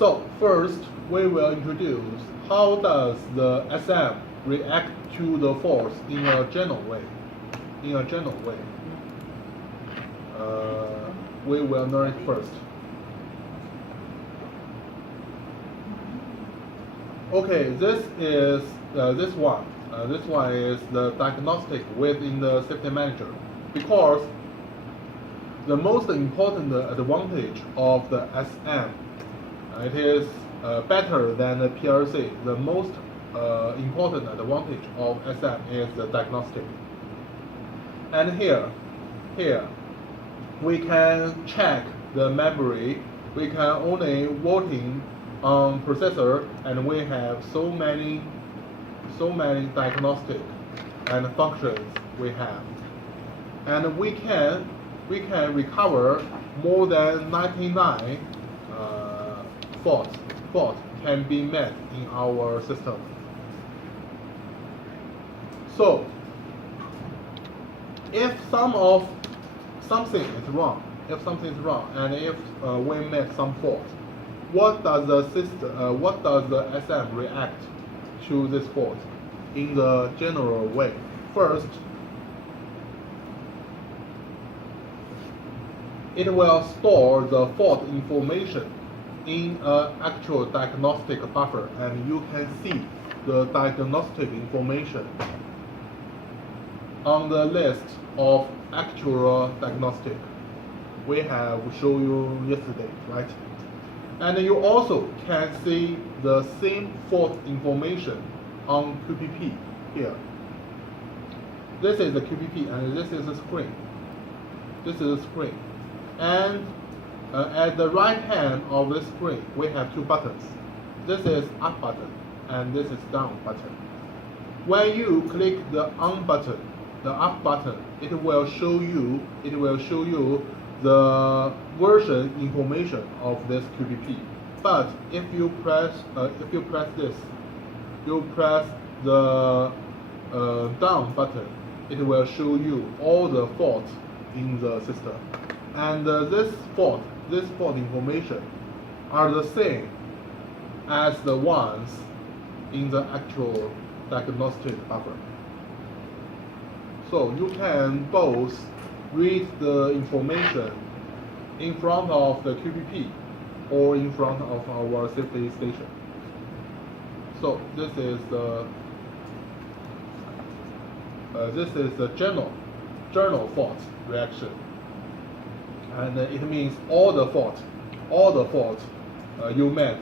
So first, we will introduce how does the SM react to the force in a general way. In a general way, we will learn it first. Okay, this is this one. This one is the diagnostic within the safety manager, because the most important advantage of the SM, it is better than the PLC. The most important advantage of SM is the diagnostic. And here, we can check the memory. We can only voting on processor, and we have so many diagnostic and functions we have, and we can recover more than 99 faults can be met in our system. So if something is wrong, and if we met some fault, what does the SM react to this fault in the general way? First, it will store the fault information in an actual diagnostic buffer, and you can see the diagnostic information on the list of actual diagnostic we have shown you yesterday, right? And you also can see the same fault information on QPP here. This is the QPP, and this is the screen. This is the screen. And at the right hand of the screen, we have two buttons. This is up button, and this is down button. When you click the on button, the up button, it will show you the version information of this QPP. But if you press this, you press the down button, it will show you all the faults in the system. And this fault information are the same as the ones in the actual diagnostic buffer. So you can both read the information in front of the QPP or in front of our safety station. So this is the journal fault reaction, and it means all the faults you met,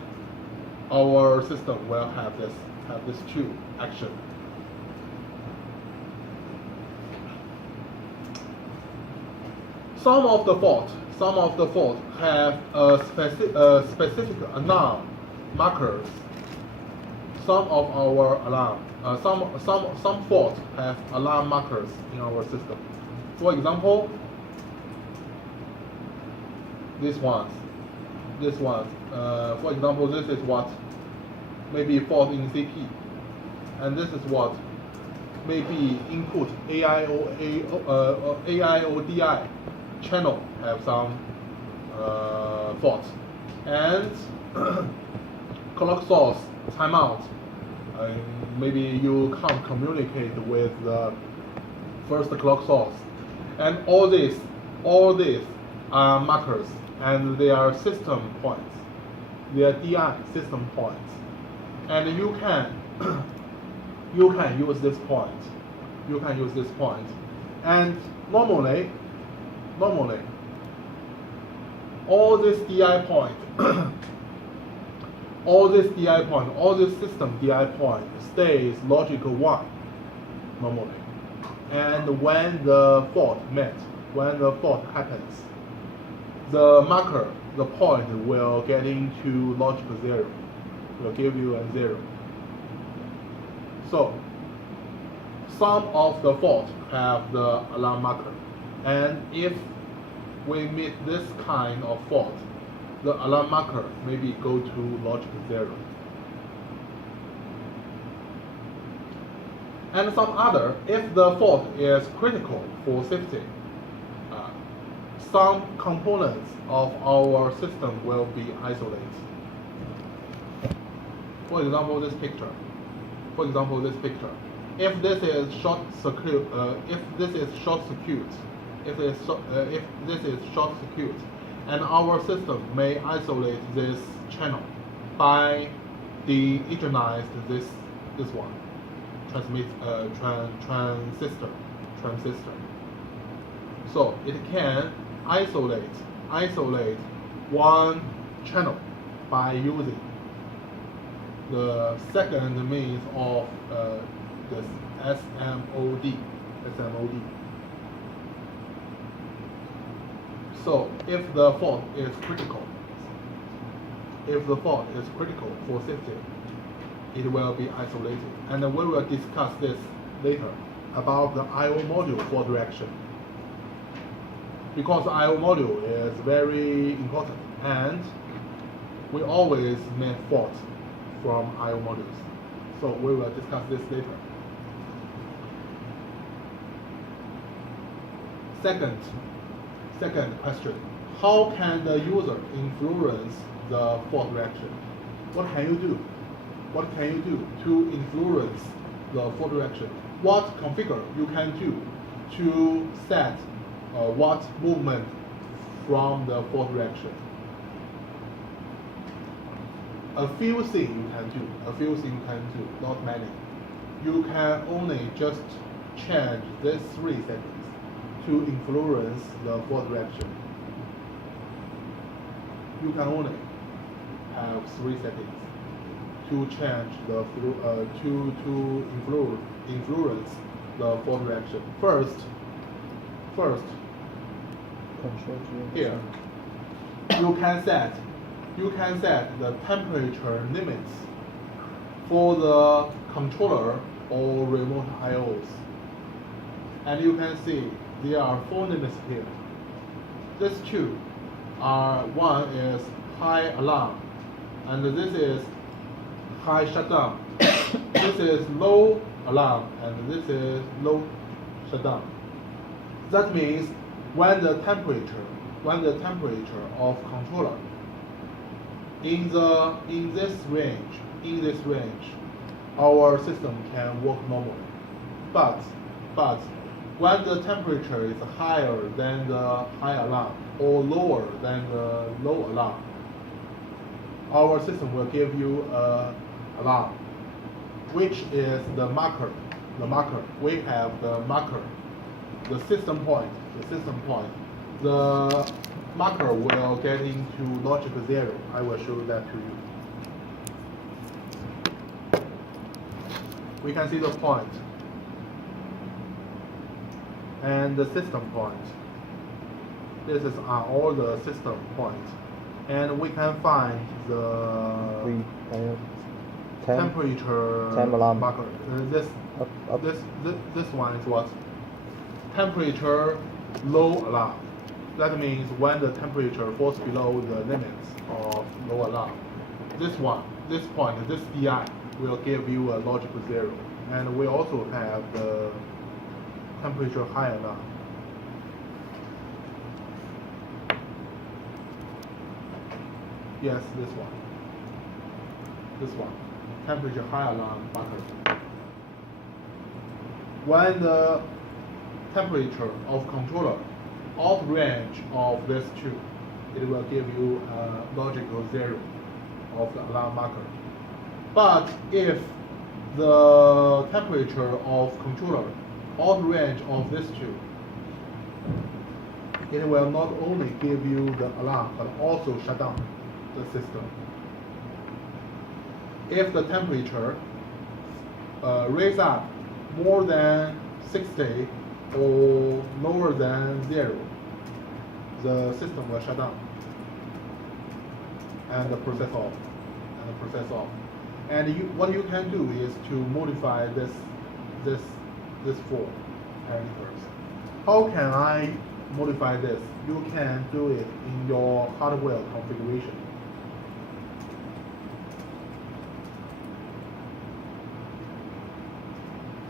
our system will have this two action. Some of the fault have specific alarm markers. Some of our alarm, some faults have alarm markers in our system. For example, these ones. For example, this is what maybe fault in CP, and this is what maybe input AIODI channel have some faults, and clock source timeout. Maybe you can't communicate with the first clock source, and all these are markers, and they are system points. They are DI system points, and you can use this point. And normally, all this DI point, all this system DI point stays logical 1 normally. And when the fault happens, the marker, the point will get into logical 0, will give you a 0. So some of the faults have the alarm marker, and if we meet this kind of fault, the alarm marker maybe go to logical 0. And some other, if the fault is critical for safety, some components of our system will be isolated. For example, this picture. For example, this picture. If this is short circuit, if this is short circuit, if this is short circuit, and our system may isolate this channel by deionize this one, transistor. So it can isolate one channel by using the second means of this SMOD. So if the fault is critical for safety, it will be isolated. And we will discuss this later about the I/O module fault direction. Because the I/O module is very important, and we always make faults from I/O modules. So we will discuss this later. Second question: how can the user influence the fault direction? What can you do? What can you do to influence the fault direction? What configure you can do to set what movement from the fault direction? A few things you can do, not many. You can only just change these 3 settings to influence the fault direction. You can only have 3 settings to change the to influence the fault direction. First, here you can set the temperature limits for the controller or remote I/Os, and you can see there are 4 limits here. These 2 are, one is high alarm, and this is high shutdown. This is low alarm, and this is low shutdown. That means when the temperature of controller in this range, our system can work normally. But when the temperature is higher than the high alarm or lower than the low alarm, our system will give you an alarm, which is the marker. We have the marker, the system point. The marker will get into logic 0. I will show that to you. We can see the point and the system point. This is all the system points, and we can find the temperature marker. This one is what? Temperature low alarm. That means when the temperature falls below the limits of low alarm, this point, this DI will give you a logic 0. And we also have the temperature high alarm. Yes, this one, temperature high alarm marker. When the temperature of controller out range of this 2, it will give you a logical 0 of the alarm marker. But if the temperature of controller out range of this 2, it will not only give you the alarm but also shut down the system. If the temperature raise up more than 60 or lower than 0, the system will shut down and the process off. And what you can do is to modify this 4 parameters. How can I modify this? You can do it in your hardware configuration.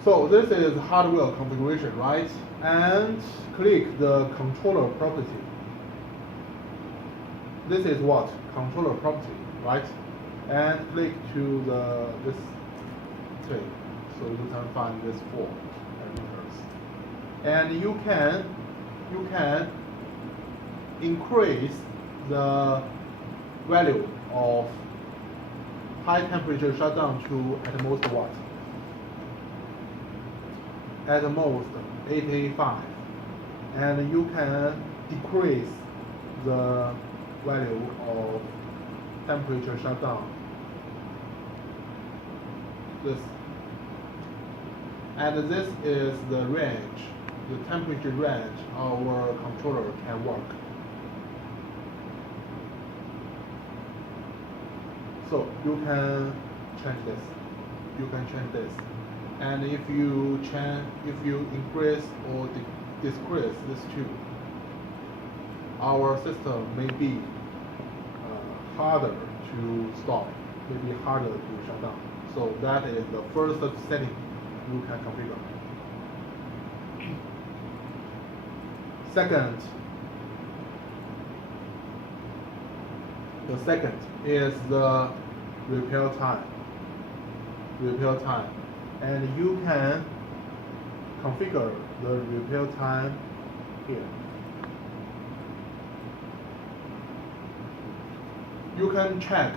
So this is hardware configuration, right? And click the controller property. This is what? Controller property, right? and click to this tape, so you can find this 4 parameters. And you can increase the value of high temperature shutdown to at most what? At most 85. And you can decrease the value of temperature shutdown. This. And this is the range, the temperature range our controller can work. So you can change this. You can change this. And if you increase or decrease this two, our system may be harder to stop, maybe harder to shut down. So that is the first setting you can configure. The second is the repair time. And you can configure the repair time here. You can check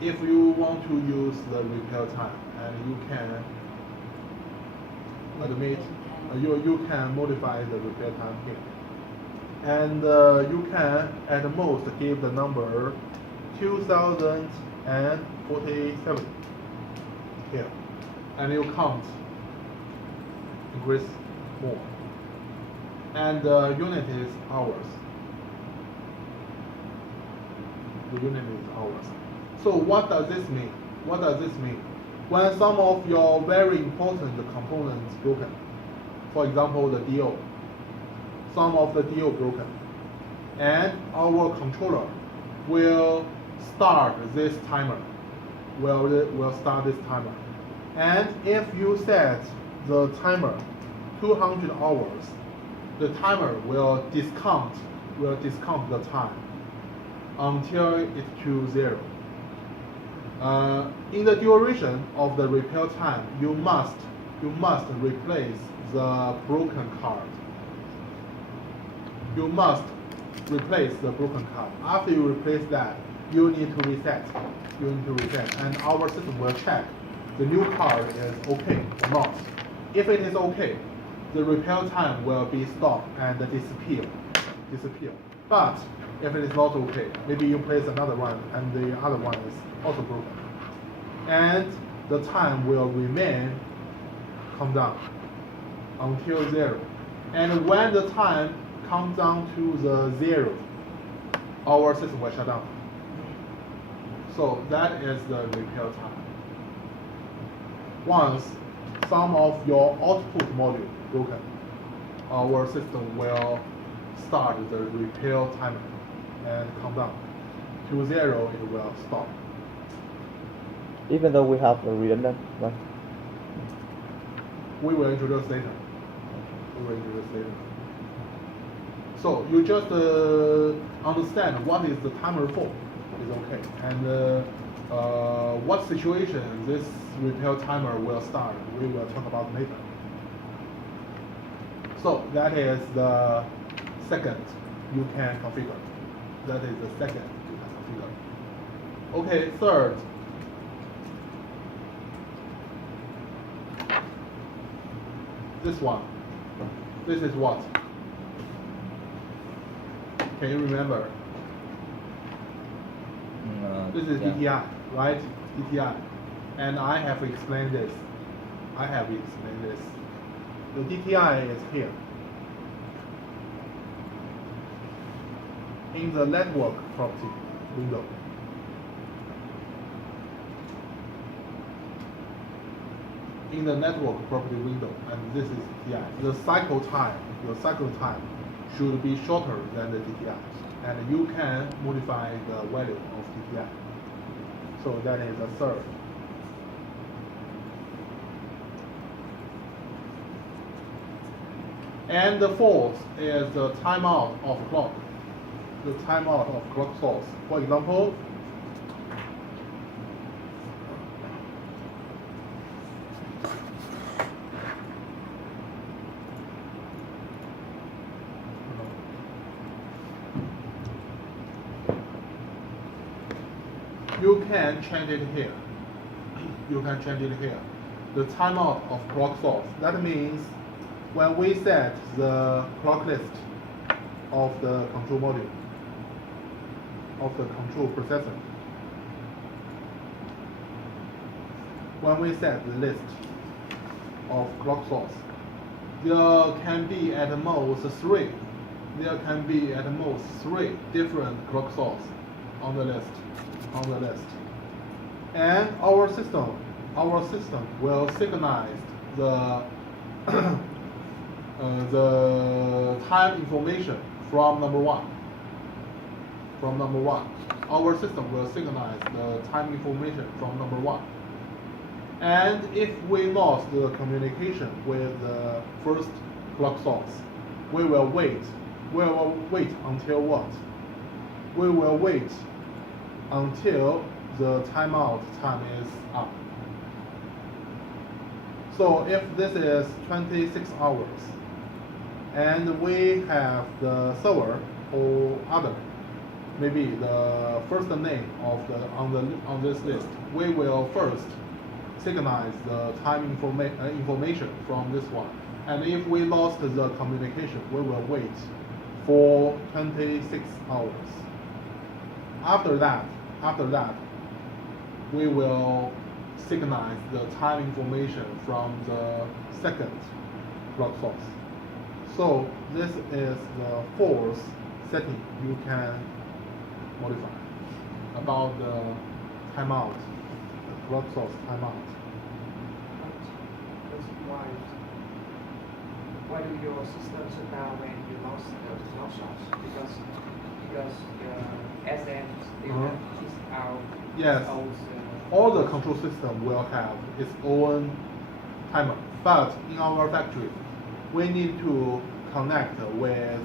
if you want to use the repair time, and you can admit you can modify the repair time here. And you can at most give the number 2047 here, and you count, increase more, and the unit is hours. The unit is hours. So what does this mean? When some of your very important components broken, for example the DO, some of the DO broken, and our controller will start this timer. Will start this timer. And if you set the timer 200 hours, the timer will discount the time until it's to 0. In the duration of the repair time, you must replace the broken card. You must replace the broken card. After you replace that, you need to reset. And our system will check the new card is okay or not. If it is okay, the repair time will be stopped and disappear. But if it is not okay, maybe you place another one and the other one is also broken, and the time will come down until 0. And when the time comes down to the 0, our system will shut down. So that is the repair time. Once some of your output module broken, our system will start the repair timer and come down to 0. It will stop. Even though we have a redundant, right? We will introduce later. So you just understand what is the timer for is okay, and what situation this repair timer will start, we will talk about later. So that is the second you can configure. Okay, third. This one. This is what? Can you remember? This is DTI, right? DTI. And I have explained this. The DTI is here. In the network property window. In the network property window, and this is DTI. Your cycle time should be shorter than the DTI, and you can modify the value of DTI. So that is the third. And the fourth is the timeout of clock. The timeout of clock source. For example, you can change it here. You can change it here. The timeout of clock source. That means when we set the clock list of the control module, of the control processor, when we set the list of clock source, there can be at most three. There can be at most three different clock source on the list. And our system will synchronize the the time information from number one. Our system will synchronize the time information from number one. And if we lost the communication with the first clock source, we will wait. We will wait until what? We will wait until the timeout time is up. So if this is 26 hours, and we have the server or other, maybe the first name of the on this list, we will first synchronize the time information from this one. And if we lost the communication, we will wait for 26 hours. After that, we will synchronize the time information from the second clock source. So this is the fourth setting you can modify about the timeout, the clock source timeout. Why do your system shut down when you lost the clock source? Because SM still is out. Yes. All the control system will have its own timer, but in our factory, we need to connect with.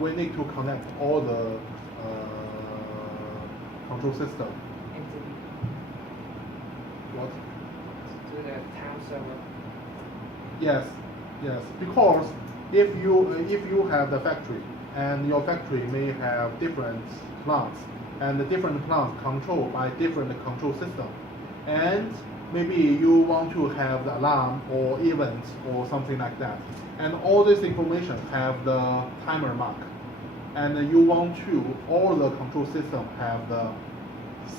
We need to connect all the control system. What? To the time server. Yes, because if you have the factory and your factory may have different plants and the different plants controlled by different control system, and maybe you want to have the alarm or event or something like that, and all this information have the timer mark, and you want to all the control system have the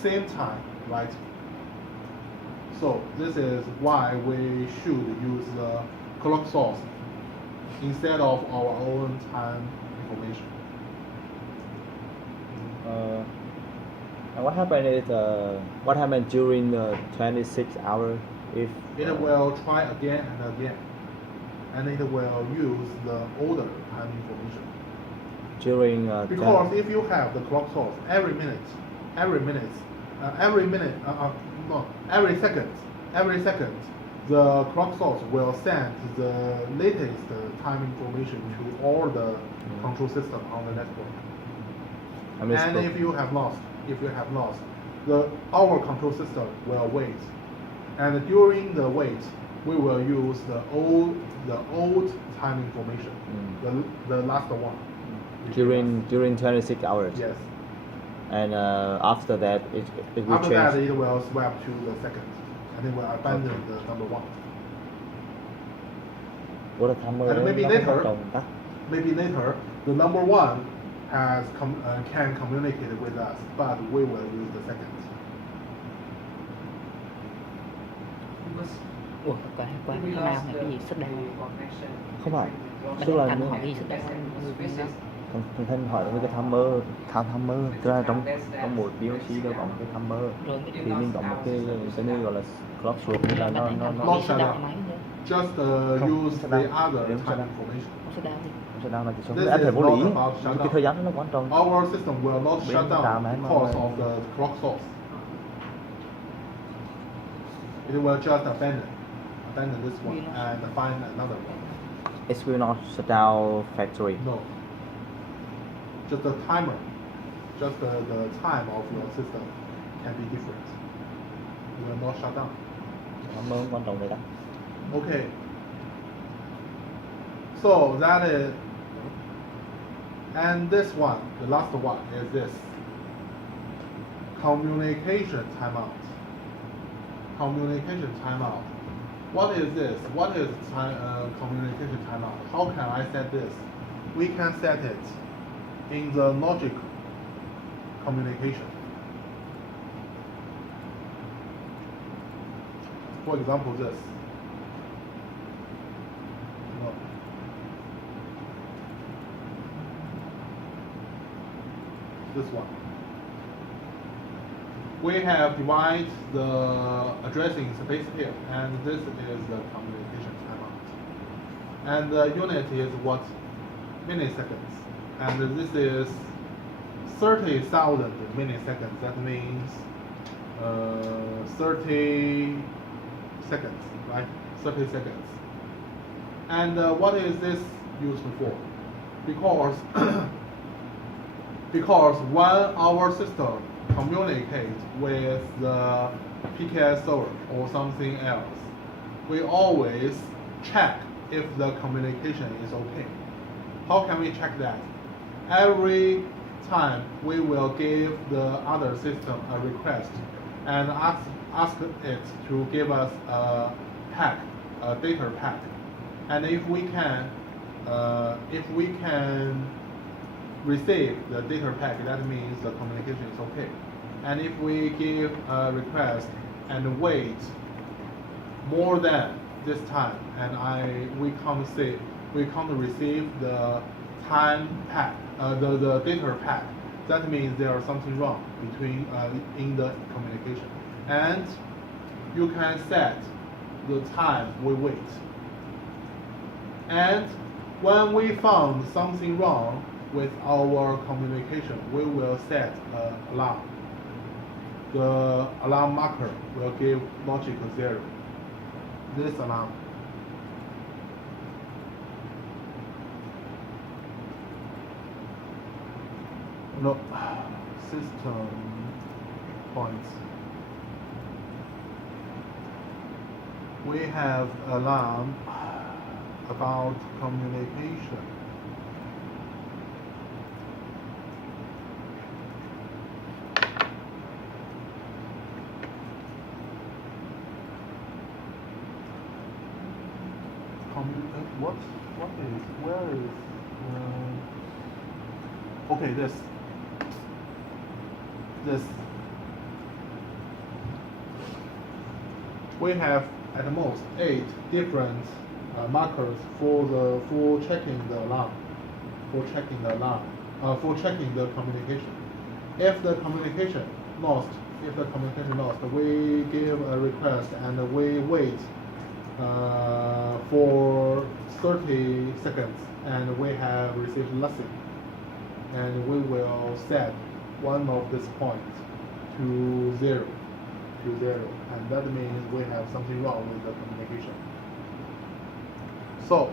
same time, right? So this is why we should use the clock source instead of our own time information. And what happened is what happened during the 26 hours if It will try again and again, and it will use the older time information. during Because if you have the clock source every second, the clock source will send the latest time information to all the control system on the network. I mean, And if you have lost, our control system will wait. And during the wait, we will use the old time information, the last one. during 26 hours. Yes. And after that, it will After change. that, it will swap to the second, and it will abandon the number one. Của the timer And maybe nó không có later, trồng tắt. maybe later, the number one can communicate with us, but we will use the second. Ủa, quán We nào lost này the cái gì xuất đau? connection. Không phải. Bạn Tức là Thành như- hỏi cái gì xuất đau? Thằng Thanh hỏi với cái timer, tức là trong mỗi PLC đều có một cái timer, Rồi thì mình có một cái như gọi là clock swap, như là bạn Thành nó hỏi Lost xuất đau shutdown. máy nữa. Just Không, use shutdown. the other Nếu time shutdown. information. Không xuất đau thì sẽ đang là chỉ số This em is phải vô not lý, about cái shutdown. thời gian nó quan trọng. Our system will not Bên shut down tạm ấy mà- because of the clock source. It will just abandon this one and find another one. It will not shut down factory. No. Just the timer, just the time of your system can be different. It will not shut down. Timer quan trọng đấy đó. Okay. So that is, and this one, the last one is this. communication timeout. Communication timeout. What is this? What is communication timeout? How can I set this? We can set it in the logic communication. For example, this. No. This one. We have divided the addressing space here, and this is the communication timeout. And the unit is what? Milliseconds. And this is 30,000 milliseconds. That means 30 seconds, right? 30 seconds. And what is this used for? Because when our system communicates with the PKI server or something else, we always check if the communication is okay. How can we check that? Every time we will give the other system a request and ask it to give us a pack, a data pack. And if we can receive the data pack, that means the communication is okay. And if we give a request and wait more than this time, and we can't receive the time pack, the data pack, that means there is something wrong between in the communication. And you can set the time we wait. And when we found something wrong with our communication, we will set an alarm. The alarm marker will give logic 0. This alarm. No, system points. We have alarm about communication. Where is, okay, this, we have at most 8 different markers for checking the alarm, for checking the communication. If the communication lost, we give a request and we wait for 30 seconds, and we have received nothing. And we will set one of these points to 0, and that means we have something wrong with the communication. So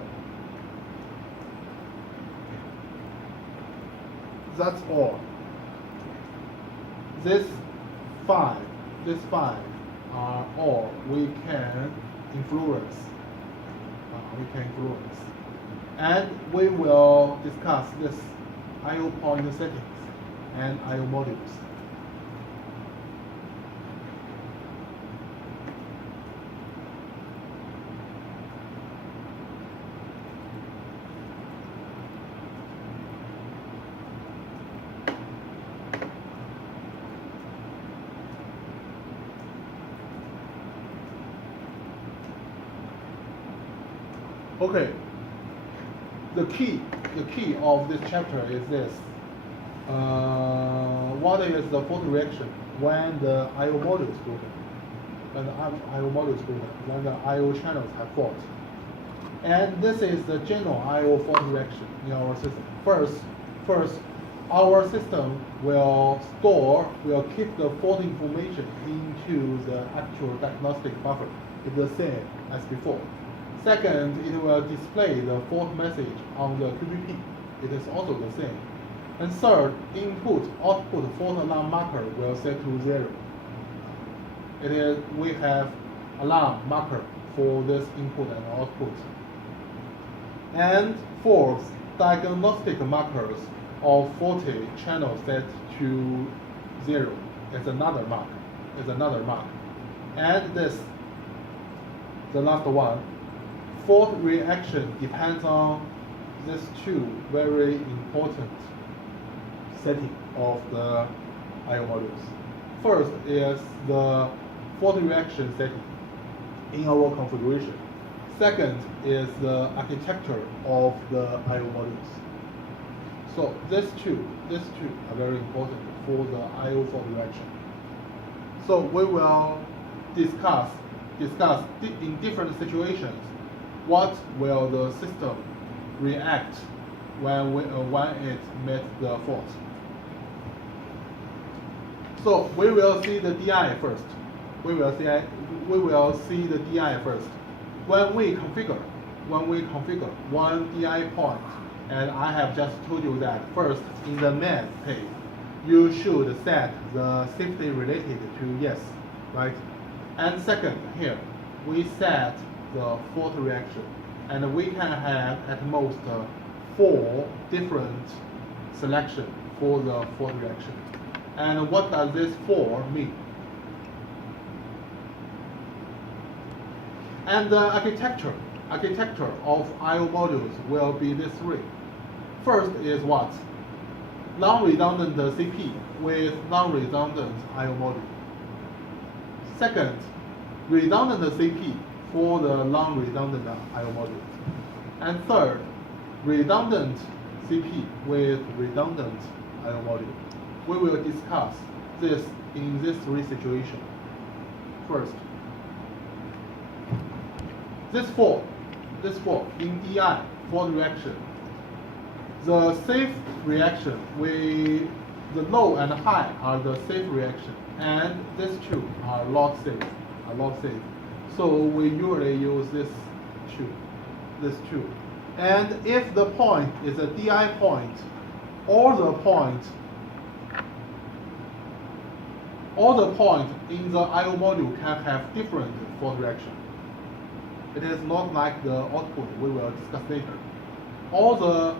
that's all. These five are all we can influence. And we will discuss this I/O point settings and I/O modules. Okay. The key of this chapter is this. What is the fault reaction when the I/O module is broken? When the I/O channels have fault. And this is the general I/O fault reaction in our system. First, our system will keep the fault information into the actual diagnostic buffer. It's the same as before. Second, it will display the fault message on the QPP. It is also the same. And third, input-output fault alarm marker will set to 0. We have alarm marker for this input and output. And fourth, diagnostic markers of faulty channel set to 0. is another mark. And this, the last one, fourth reaction depends on these two very important setting of the I/O modules. First is the fourth reaction setting in our configuration. Second is the architecture of the I/O modules. So these two are very important for the I/O fourth reaction. So we will discuss in different situations what will the system react when it meets the fault. So we will see the DI first. We will see the DI first. When we configure one DI point, and I have just told you that first in the main page, you should set the safety related to yes, right? And second, here we set the fault reaction, and we can have at most 4 different selection for the fault reaction. And what does this 4 mean? And the architecture of I/O modules will be these 3. First is what? Non-redundant CP with non-redundant I/O module. Second, redundant CP for the non-redundant I/O module. And third, redundant CP with redundant I/O module. We will discuss this in these 3 situations. First, this 4 in DI fault reaction. The safe reaction, the low and high are the safe reaction, and these 2 are not safe. So we usually use this 2. And if the point is a DI point, all the point in the I/O module can have different fault reaction. It is not like the output we will discuss later. All the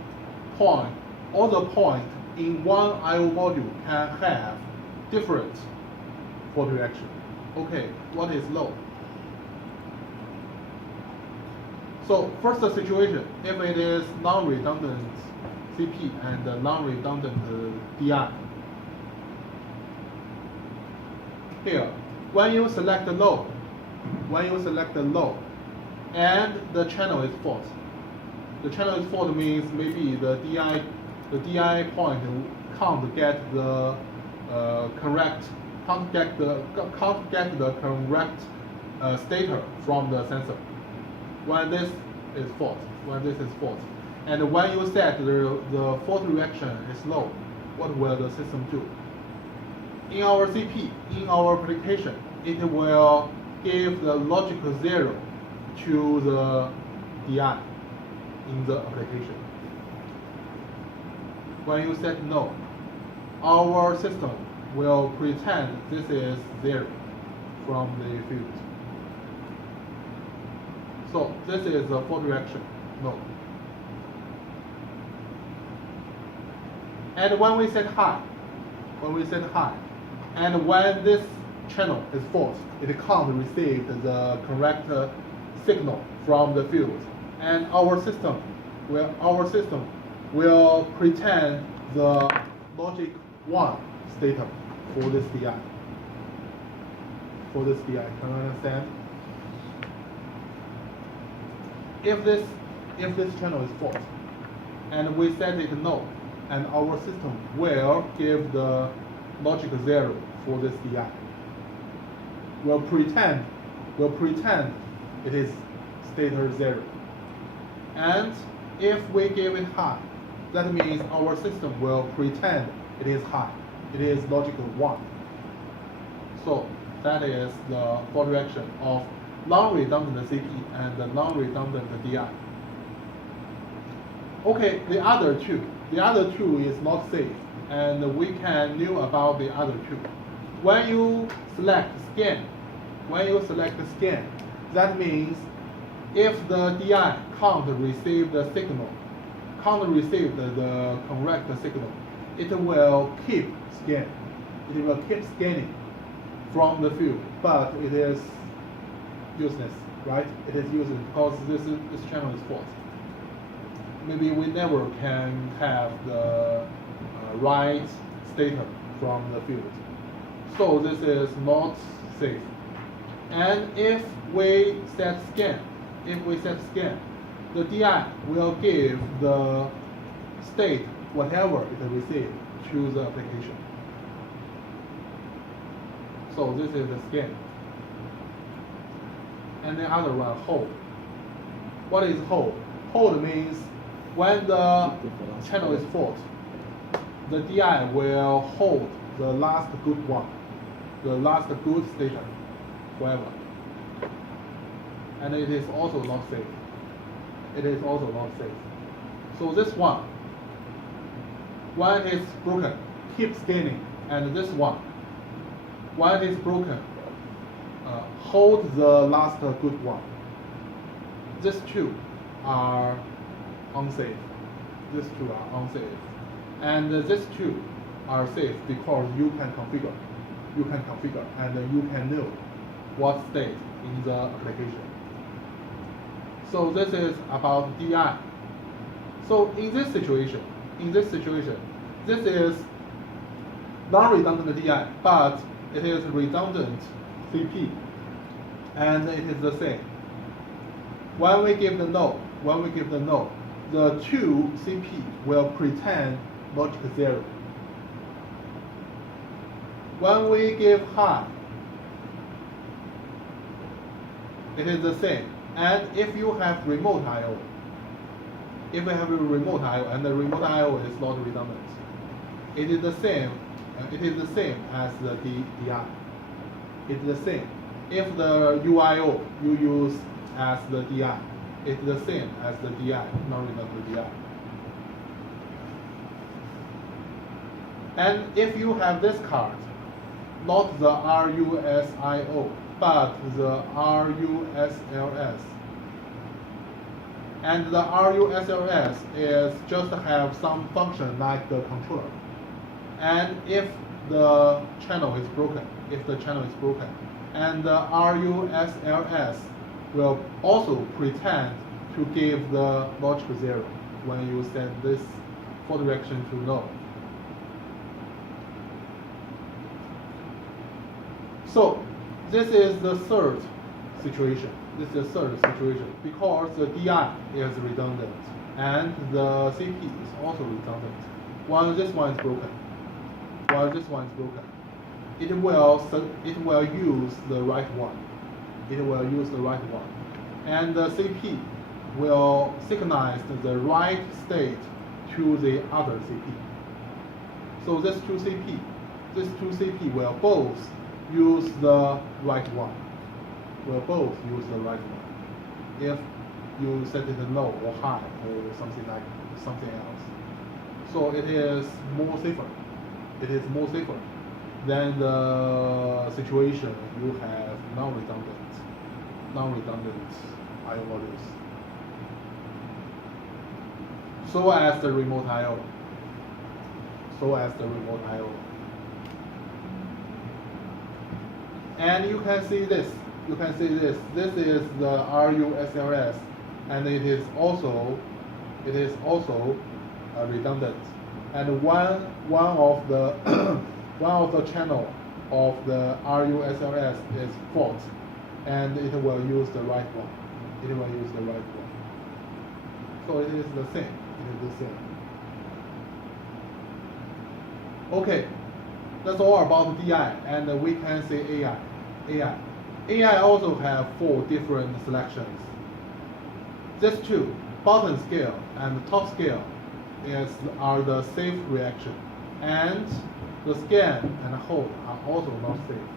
point in one I/O module can have different fault reaction. Okay, what is low? So first situation, if it is non-redundant CP and non-redundant DI. Here, when you select the low, and the channel is fault. The channel is fault means maybe the DI point can't get the correct stator from the sensor. When this is fault, and when you set the fault reaction is low, what will the system do? In our CP, in our application, it will give the logical 0 to the DI in the application. When you set no, our system will pretend this is 0 from the field. So this is a fault reaction, no. And when we set high, and when this channel is fault, it can't receive the correct signal from the field, and our system will pretend the logic 1 stator for this DI. Can you understand? If this channel is fault, and we set it no, and our system will give the logic 0 for this DI. Will pretend it is stator 0. And if we give it high, that means our system will pretend it is high. It is logical 1. So that is the fault reaction of non-redundant CP and the non-redundant DI. Okay, the other two is not safe, and we can know about the other 2. When you select scan, that means if the DI can't receive the signal, can't receive the correct signal, it will keep scan. it will keep scanning from the field, but it is useless, right? It is useless because this channel is fault. Maybe we never can have the right data from the field. So this is not safe. And if we set scan, the DI will give the state whatever it received to the application. So this is the scan. And the other one, hold. What is hold? Hold means when the channel is fault, the DI will hold the last good one, the last good data, forever. And it is also not safe. It is also not safe. So this one, when it's broken, keep scanning, and this one, when it's broken, hold the last good one. These two are unsafe. These two are unsafe. And these two are safe because you can configure. You can configure and you can know what state in the application. So this is about DI. So in this situation, this is non-redundant DI, but it is redundant CP, and it is the same. When we give the no, the two CP will pretend logic 0. When we give high, it is the same. And if you have remote I/O, and the remote I/O is not redundant, it is the same. It is the same as the DI. It is the same. If the UIO you use as the DI, it is the same as the DI, non-redundant DI. And if you have this card, not the RUSIO, but the RUSLS. And the RUSLS is just have some function like the controller. And if the channel is broken, and the RUSLS will also pretend to give the logic 0 when you set this for direction to no. So this is the third situation. Because the DI is redundant and the CP is also redundant. While this one is broken, it will use the right one. And the CP will synchronize the right state to the other CP. So these two CP will both use the right one. If you set it low or high or something else. So it is more safer. Than the situation you have non-redundant I/O modules. So as the remote I/O. And you can see this. This is the RUSLS, and it is also redundant. And one of the channel of the RUSLS is fault, and it will use the right one. So it is the same. Okay, that's all about DI, and we can say AI. AI also have 4 different selections. These two, bottom scale and top scale, are the safe reaction, and the scan and hold are also not safe.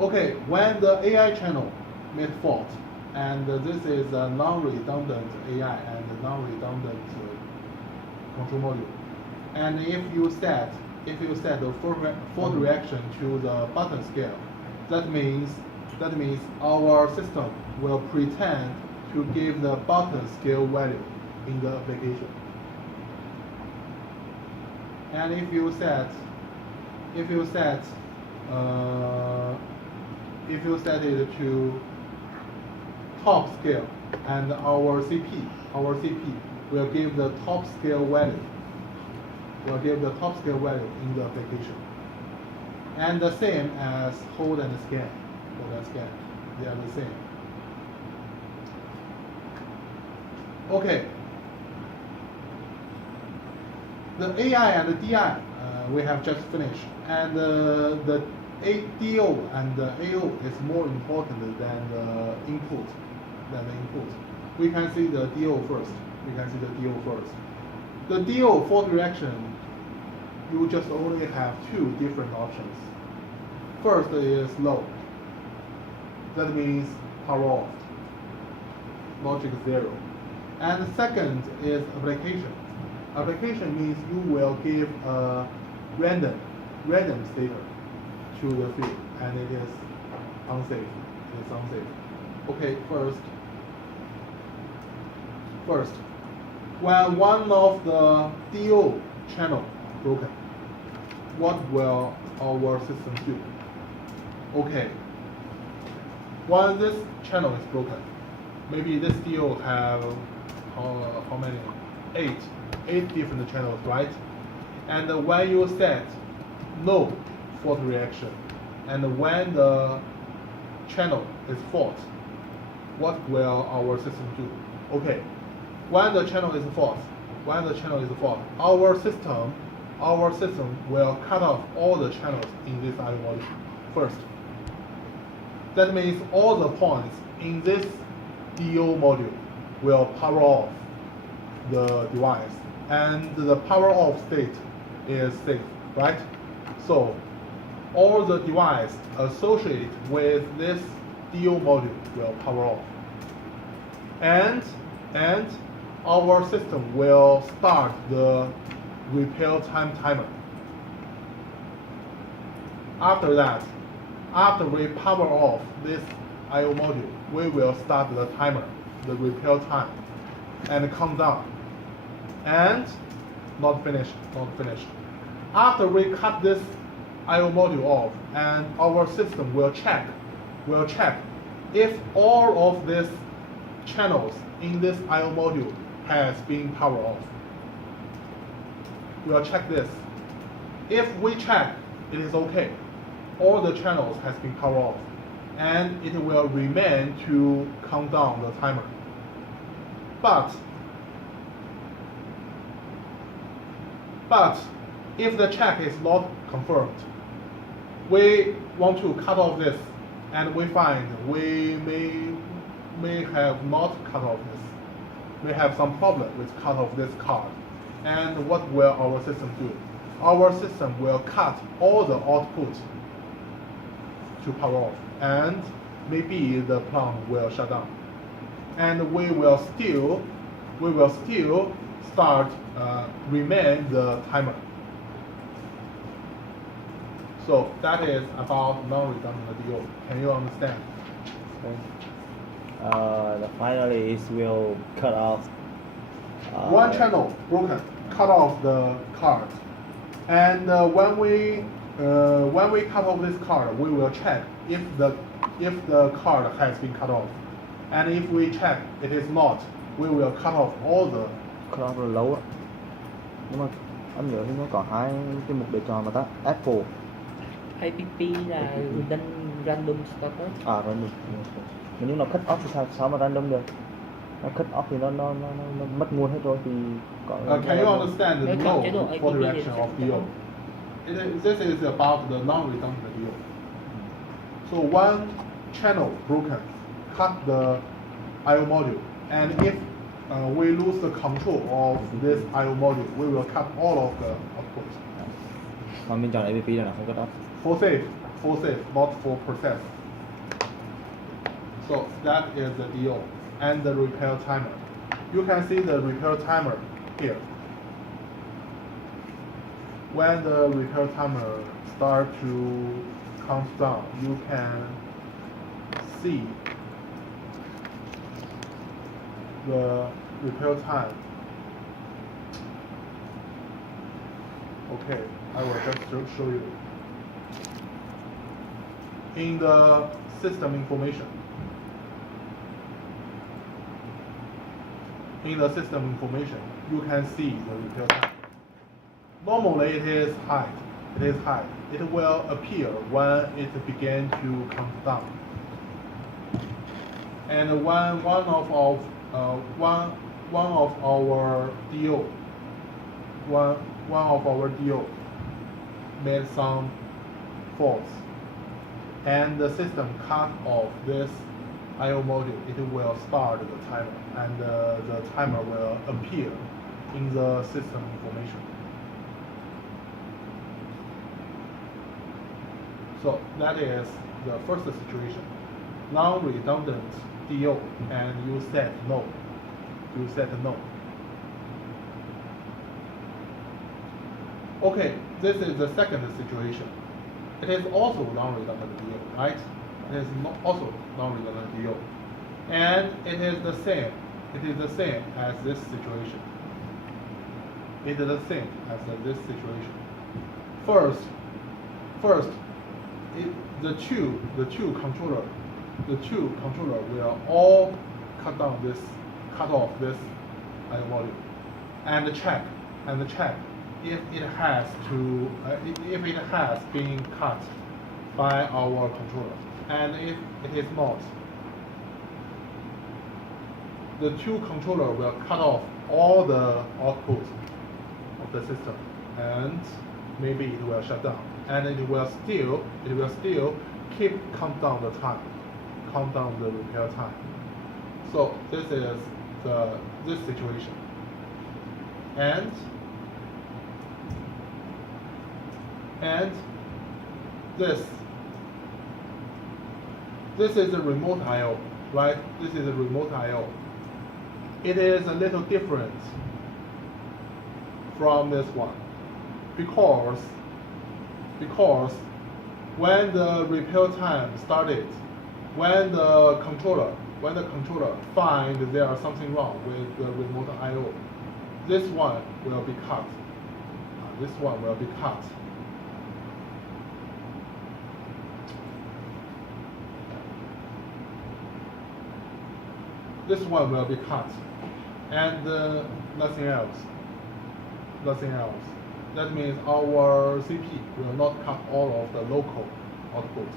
Okay, when the AI channel made fault, and this is a non-redundant AI and a non-redundant control module, and if you set the fault reaction to the button scale, that means our system will pretend to give the button scale value in the application. And if you set it to top scale, and our CP will give the top scale value. Will give the top scale value in the application. And the same as hold and scan. They are the same. Okay. The AI and the DI we have just finished, and the DO and the AO is more important than the input. We can see the DO first. The DO fault direction, you just only have two different options. First is low. That means power off. Logic 0. And second is application. Application means you will give a random stator to the field, and it is unsafe. Okay, first, when one of the DO channel broken, what will our system do? Okay, when this channel is broken, maybe this DO have how many? 8 different channels, right? And when you set no fault reaction, and when the channel is fault, what will our system do? Okay, when the channel is fault, our system will cut off all the channels in this IO module first. That means all the points in this DO module will power off the device, and the power off state is safe, right? So all the device associated with this DO module will power off, and our system will start the repair time timer. After that, after we power off this IO module, we will start the timer, the repair time, and count down. And not finished. After we cut this IO module off, and our system will check if all of these channels in this IO module has been powered off. We'll check this. If we check it is okay, all the channels has been powered off, and it will remain to count down the timer. But if the check is not confirmed, we want to cut off this, and we find we may have not cut off this. We have some problem with cut off this card. And what will our system do? Our system will cut all the output to power off, and maybe the plant will shut down. And we will still start remain the timer. So that is about non-redundant DO. Can you understand? Finally, it will cut off. One channel broken, cut off the card, and when we cut off this card, we will check if the card has been cut off, and if we check it is not, we will cut off all the. Cut off là lâu á, nhưng mà anh nhớ thì nó có hai cái mục để chọn mà ta Apple. APP là random starter. Random. Nhưng nó cut off thì sao mà random được? Nó cut off thì nó mất nguồn hết rồi thì có. Can you understand the no for direction of DO? This is about the non-redundant DO. So one channel broken, cut the IO module, and if we lose the control of this IO module, we will cut all of the output. Còn mình chọn APP là không cut off. For safe, not for process. So that is the DO and the repair timer. You can see the repair timer here. When the repair timer start to count down, you can see the repair time. Okay, I will just show you. In the system information, you can see the repair time. Normally it is high. It will appear when it begins to come down. And when one of our DO made some faults, and the system cut off this I/O module, it will start the timer, and the timer will appear in the system information. So that is the first situation. Non-redundant DO, and you set no. Okay, this is the second situation. It is also non-redundant DO, right? It is also non-redundant DO, and it is the same. It is the same as this situation. First, the two controller will all cut off this I/O module, and check if it has been cut by our controller, and if it is not, the two controller will cut off all the outputs of the system, and maybe it will shut down, and it will still keep count down the repair time. So this is this situation, and this is a remote I/O, right? This is a remote I/O. It is a little different from this one, because when the repair time started, when the controller finds there is something wrong with the remote I/O, this one will be cut. This one will be cut. This one will be cut, and nothing else. That means our CP will not cut all of the local output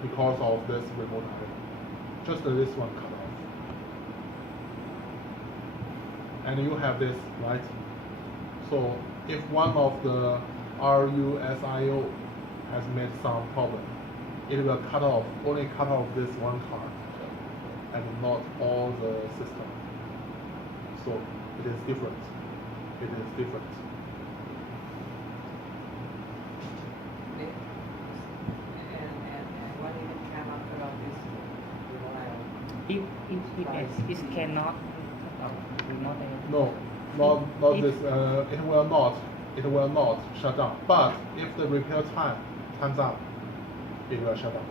because of this remote I/O. Just this one cut off. And you have this, right? So if one of the RUSIO has made some problem, it will only cut off this one card, and not all the system. So it is different. And what even came after all this remote I/O? If it cannot remote I/O. No, not this. It will not shut down. But if the repair time's up, it will shut down.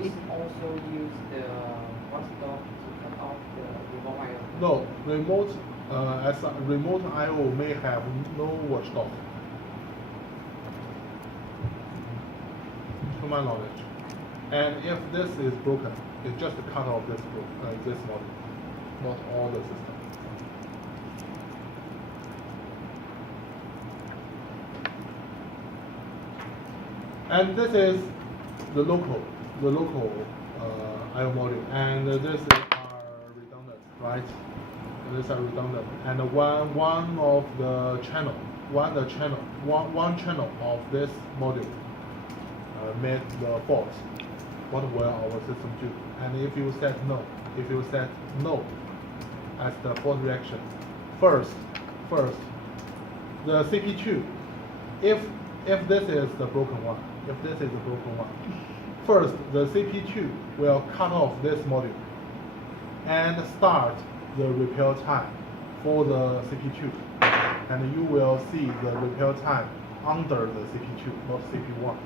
It also use the watchdog to cut off the remote I/O. No, remote I/O may have no watchdog, to my knowledge. And if this is broken, it just cut off this module, not all the system. And this is the local I/O module, and this are redundant, right? And these are redundant, and one channel of this module made the fault. What will our system do? And if you set no as the fault reaction, first the CP2, if this is the broken one, first the CP2 will cut off this module and start the repair time for the CP2, and you will see the repair time under the CP2, not CP1.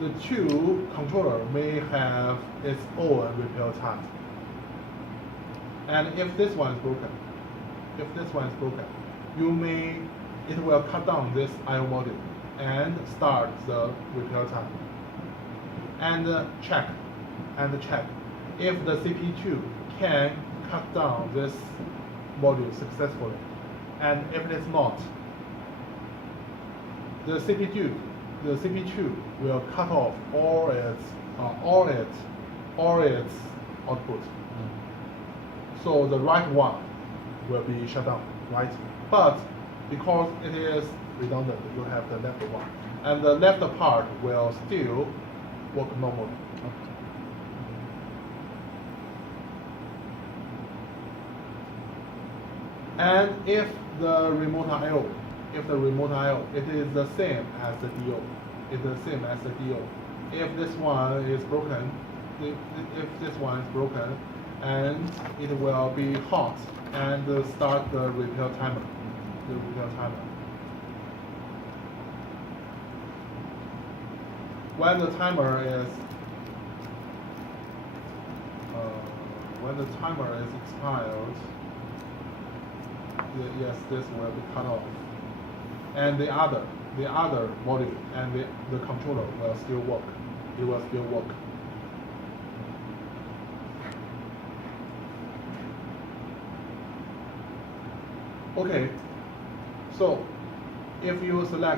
the two controller may have its own repair time. And if this one is broken, it will cut down this I/O module and start the repair time. And check if the CP2 can cut down this module successfully. And if it is not, the CP2 will cut off all its output. So the right one will be shut down, right? But because it is redundant, you have the left one, and the left part will still work normally. And if the remote I/O, it is the same as the DO. If this one is broken, and it will be hot and start the repair timer. When the timer is expired, yes, this will be cut off, and the other module and the controller will still work. It will still work. Okay, so if you select